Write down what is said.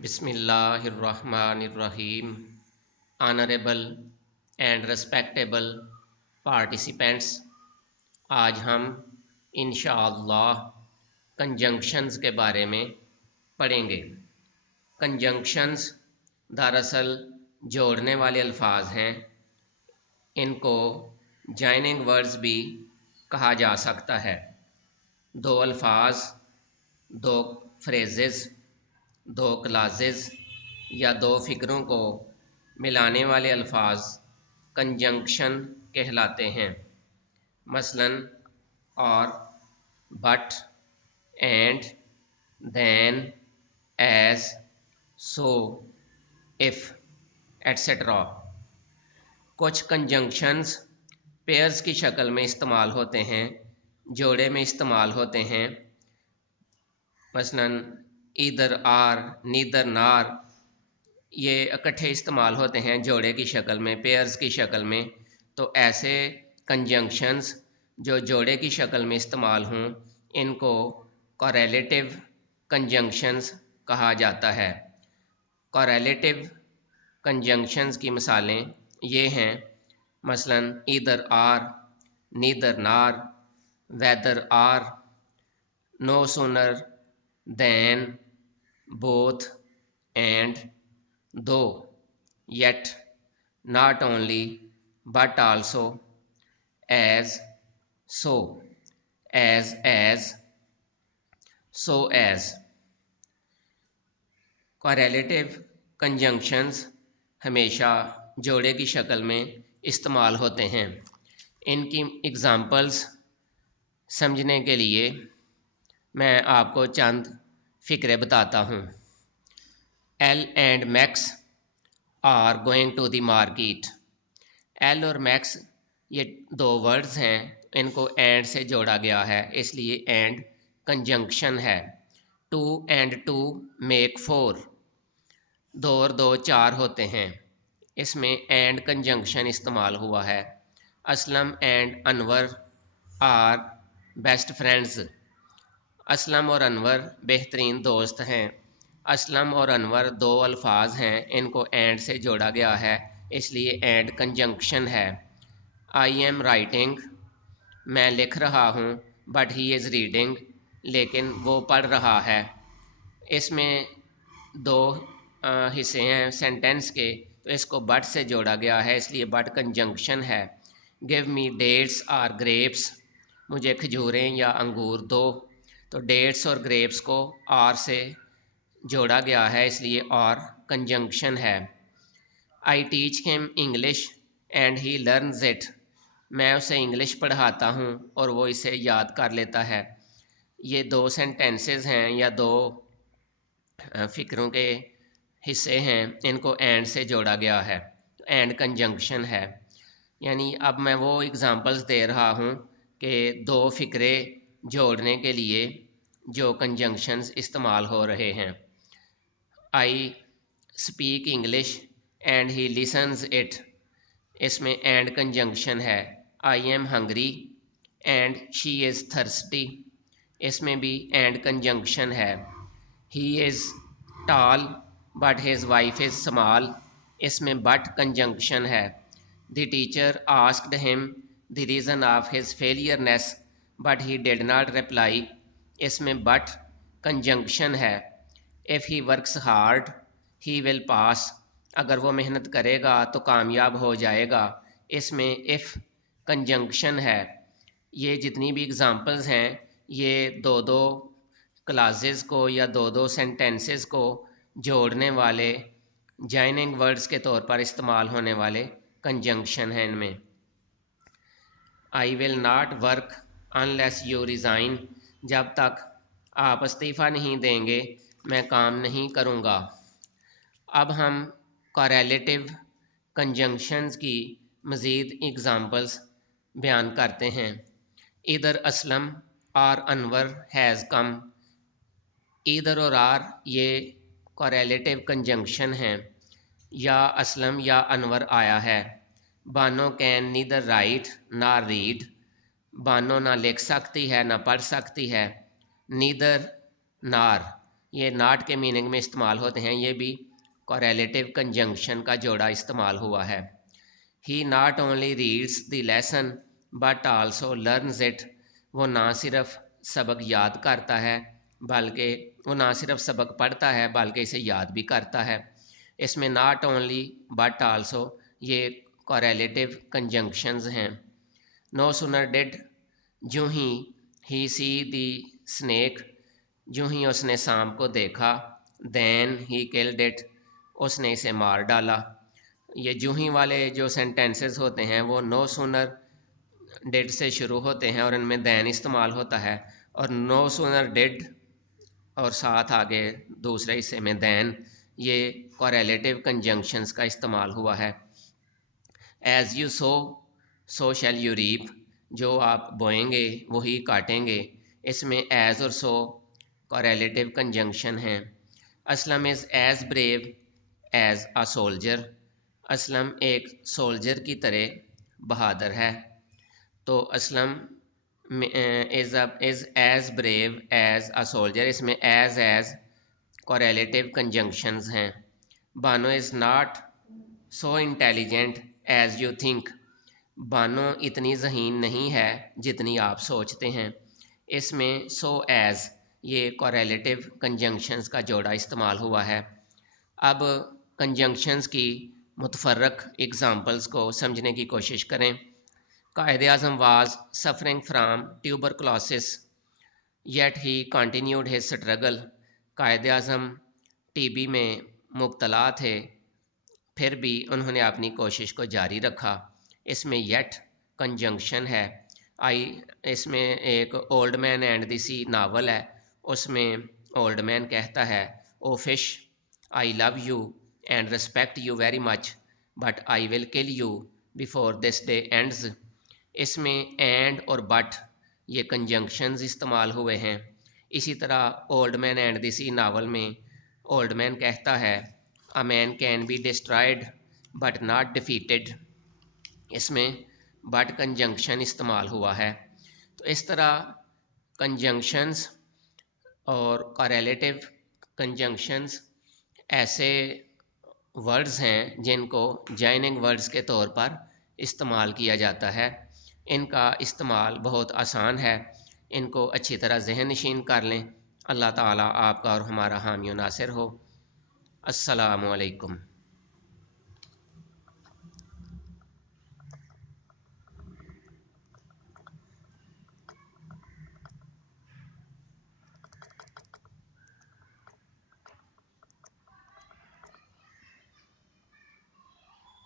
Bismillahirrahmanirrahim. Honorable and respectable participants, आज हम इंशाअल्लाह कंजंक्शंस के बारे में पढ़ेंगे। कंजंक्शंस दरअसल जोड़ने वाले अल्फाज हैं। इनको जॉइनिंग वर्ड्स भी कहा जा सकता है। दो अल्फाज, दो फ्रेजेस, दो क्लासेस या दो फिक्रों को मिलाने वाले अल्फाज कंजंक्शन कहलाते हैं। मसलन और, but, and, then, as, so, if, etcetera. कुछ कंजंक्शंस पेयर्स की शक्ल में इस्तेमाल होते हैं, जोड़े में इस्तेमाल होते हैं। मसलन ईदर आर, नीदर नार, ये इकट्ठे इस्तेमाल होते हैं जोड़े की शक्ल में, पेयर्स की शक्ल में। तो ऐसे कंजंक्शंस जो जोड़े की शक्ल में इस्तेमाल हों, इनको कोरिलेटिव कंजंक्शंस कहा जाता है। कोरिलेटिव कंजंक्शंस की मिसालें ये हैं, मसलन either or, neither nor, whether or, no sooner than, both, and, though, yet, not only, but also, as, so, as, so as। Correlative conjunctions हमेशा जोड़े की शक्ल में इस्तेमाल होते हैं। इनकी एग्ज़ाम्पल्स समझने के लिए मैं आपको चंद फ़िक्रे बताता हूँ। L and Max are going to the market. L और मैक्स ये दो वर्ड्स हैं, इनको एंड से जोड़ा गया है, इसलिए एंड कंजंक्शन है। Two and two make four. दो और दो चार होते हैं, इसमें एंड कंजंक्शन इस्तेमाल हुआ है। Aslam and Anwar are best friends. Aslam और अनवर बेहतरीन दोस्त हैं। असलम और अनवर दो अल्फाज हैं, इनको एंड से जोड़ा गया है, इसलिए एंड कंजंक्शन है। आई एम राइटिंग, मैं लिख रहा हूँ, बट ही इज़ रीडिंग, लेकिन वो पढ़ रहा है। इसमें दो हिस्से हैं सेंटेंस के, तो इसको बट से जोड़ा गया है, इसलिए बट कंजंक्शन है। Give me dates or grapes, मुझे खजूरें या अंगूर दो। तो डेट्स और ग्रेप्स को आर से जोड़ा गया है, इसलिए और कंजंक्शन है। I teach him English and he learns it, मैं उसे इंग्लिश पढ़ाता हूँ और वो इसे याद कर लेता है। ये दो सेंटेंसेस हैं या दो फिक्रों के हिस्से हैं, इनको एंड से जोड़ा गया है, एंड कंजंक्शन है। यानी अब मैं वो एग्ज़ाम्पल्स दे रहा हूँ कि दो फिक्रे जोड़ने के लिए जो कंजंक्शंस इस्तेमाल हो रहे हैं। I speak English and he listens it, इसमें एंड कंजंक्शन है। I am hungry and she is thirsty, इसमें भी एंड कंजंक्शन है। He is tall but his wife is small, इसमें बट कंजंक्शन है। The teacher asked him the reason of his failureness but he did not reply, इसमें but conjunction है। If he works hard he will pass, अगर वो मेहनत करेगा तो कामयाब हो जाएगा, इसमें इफ़ कंजंक्शन है। ये जितनी भी एग्ज़ाम्पल्स हैं, ये दो दो क्लासेस को या दो दो सेंटेंसेस को जोड़ने वाले जॉइनिंग वर्ड्स के तौर पर इस्तेमाल होने वाले कंजंक्शन हैं। इनमें I will not work unless you resign, जब तक आप इस्तीफ़ा नहीं देंगे मैं काम नहीं करूँगा। अब हम कोरिलेटिव कंजंक्शंस की मज़ीद एग्ज़ाम्पल्स बयान करते हैं। इधर असलम और अनवर हैज़ कम, इधर और आर ये कोरिलेटिव कंजंक्शन हैं, या असलम या अनवर आया है। बानो कैन नीदर राइट ना रीड, बानो ना लिख सकती है ना पढ़ सकती है। नीदर नार, ये नाट के मीनिंग में इस्तेमाल होते हैं, ये भी कोरिलेटिव कंजंक्शन का जोड़ा इस्तेमाल हुआ है। He not only reads the lesson but also learns it, वो ना सिर्फ सबक याद करता है बल्कि वो ना सिर्फ सबक पढ़ता है बल्कि इसे याद भी करता है। इसमें नॉट ओनली बट आल्सो ये कोरिलेटिव कंजंक्शंस हैं। नो सुनर डिड, जो ही सी दी स्नेक, जो ही उसने सांप को देखा, देन ही किल्ड इट, उसने इसे मार डाला। ये जो ही वाले जो सेंटेंसेस होते हैं वो नो सुनर डिड से शुरू होते हैं और इनमें देन इस्तेमाल होता है, और नो सुनर डिड और साथ आगे दूसरे हिस्से में देन, ये कोरिलेटिव कंजंक्शंस का इस्तेमाल हुआ है। As you sow shall you reap, जो आप बोएंगे वही काटेंगे, इसमें एज और सो कोरिलेटिव कंजंक्शन हैं। Aslam is as brave as a soldier, Aslam एक सोल्जर की तरह बहादुर है। तो Aslam is as brave as a soldier, इसमें एज कोरिलेटिव कंजंक्शंस हैं। Bano is not so intelligent as you think, Bano इतनी ज़हीन नहीं है जितनी आप सोचते हैं, इसमें सो एज ये कोरिलेटिव कंजंक्शंस का जोड़ा इस्तेमाल हुआ है। अब कंजंक्शंस की मुतफर्रक एग्जाम्पल्स को समझने की कोशिश करें। Quaid Azam was suffering from tuberculosis yet he continued his struggle, Quaid Azam TB में मुब्तला थे फिर भी उन्होंने अपनी कोशिश को जारी रखा। इसमें येट कंजंक्शन है। इसमें एक old man and the sea novel है, उसमें ओल्ड मैन कहता है, O fish I love you and respect you very much but I will kill you before this day ends. इसमें एंड और बट ये कंजंक्शंस इस्तेमाल हुए हैं। इसी तरह old man and the sea novel में ओल्ड मैन कहता है, a man can be destroyed but not defeated, इसमें बट कंजंक्शन इस्तेमाल हुआ है। तो इस तरह कंजंक्शंस और कोरिलेटिव कंजंक्शंस ऐसे वर्ड्स हैं जिनको जॉइनिंग वर्ड्स के तौर पर इस्तेमाल किया जाता है। इनका इस्तेमाल बहुत आसान है, इनको अच्छी तरह ज़हन नशीन कर लें। अल्लाह ताला आपका और हमारा हामी नासिर हो। अस्सलामु अलैकुम।